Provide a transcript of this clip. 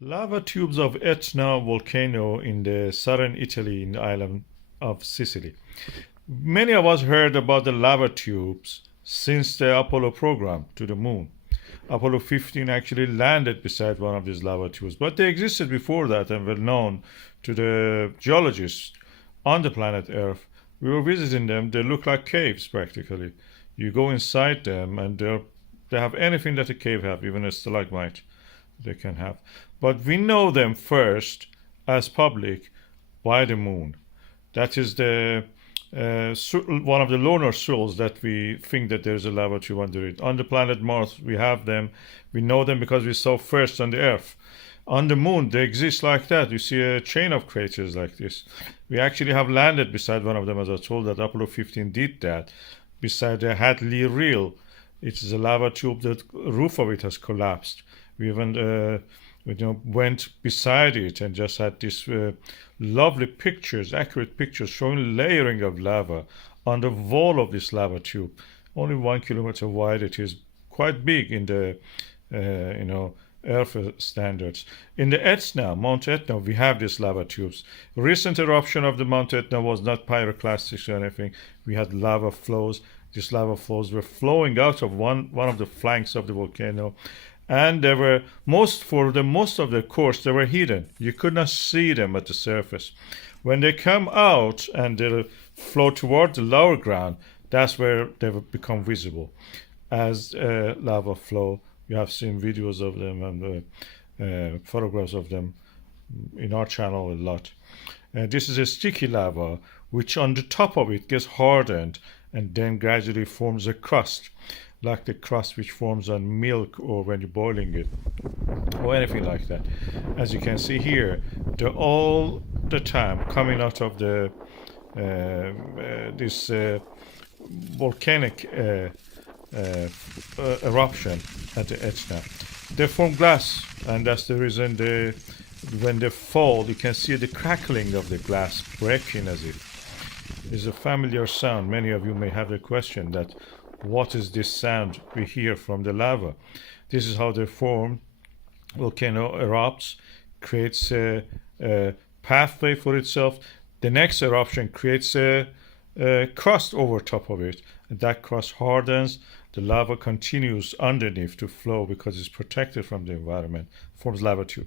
Lava tubes of Etna volcano in the southern Italy in the island of Sicily. Many of us heard about the lava tubes since the Apollo program to the moon. Apollo 15 actually landed beside one of these lava tubes, but they existed before that and were known to the geologists on the planet Earth. We were visiting them. They look like caves practically. You go inside them and they have anything that a cave have, even a stalagmite they can have. But we know them first as public by the moon. That is the one of the lunar soils that we think that there's a lava tube under it. On the planet Mars, we have them. We know them because we saw first on the Earth. On the moon, they exist like that. You see a chain of craters like this. We actually have landed beside one of them, as I told that Apollo 15 did that. Beside the Hadley Reel, it is a lava tube. The roof of it has collapsed. We even went beside it and just had these lovely pictures, accurate pictures showing layering of lava on the wall of this lava tube. Only 1 kilometer wide. It is quite big in the Earth standards. In the Etna, Mount Etna, we have these lava tubes. Recent eruption of the Mount Etna was not pyroclastic or anything. We had lava flows. These lava flows were flowing out of one of the flanks of the volcano, and they were most of the course they were hidden. You could not see them at the surface. When they come out and they flow toward the lower ground, that's where they will become visible as lava flow. You have seen videos of them and photographs of them in our channel a lot. This is a sticky lava, which on the top of it gets hardened and then gradually forms a crust, like the crust which forms on milk or when you're boiling it or anything like that. As you can see here, they're all the time coming out of the this volcanic eruption at the Etna. They form glass, and that's the reason when they fall, you can see the crackling of the glass breaking as it is a familiar sound. Many of you may have the question that what is this sound we hear from the lava? This is how they form. Volcano erupts, creates a pathway for itself. The next eruption creates a crust over top of it. And that crust hardens. The lava continues underneath to flow because it's protected from the environment, forms lava tube.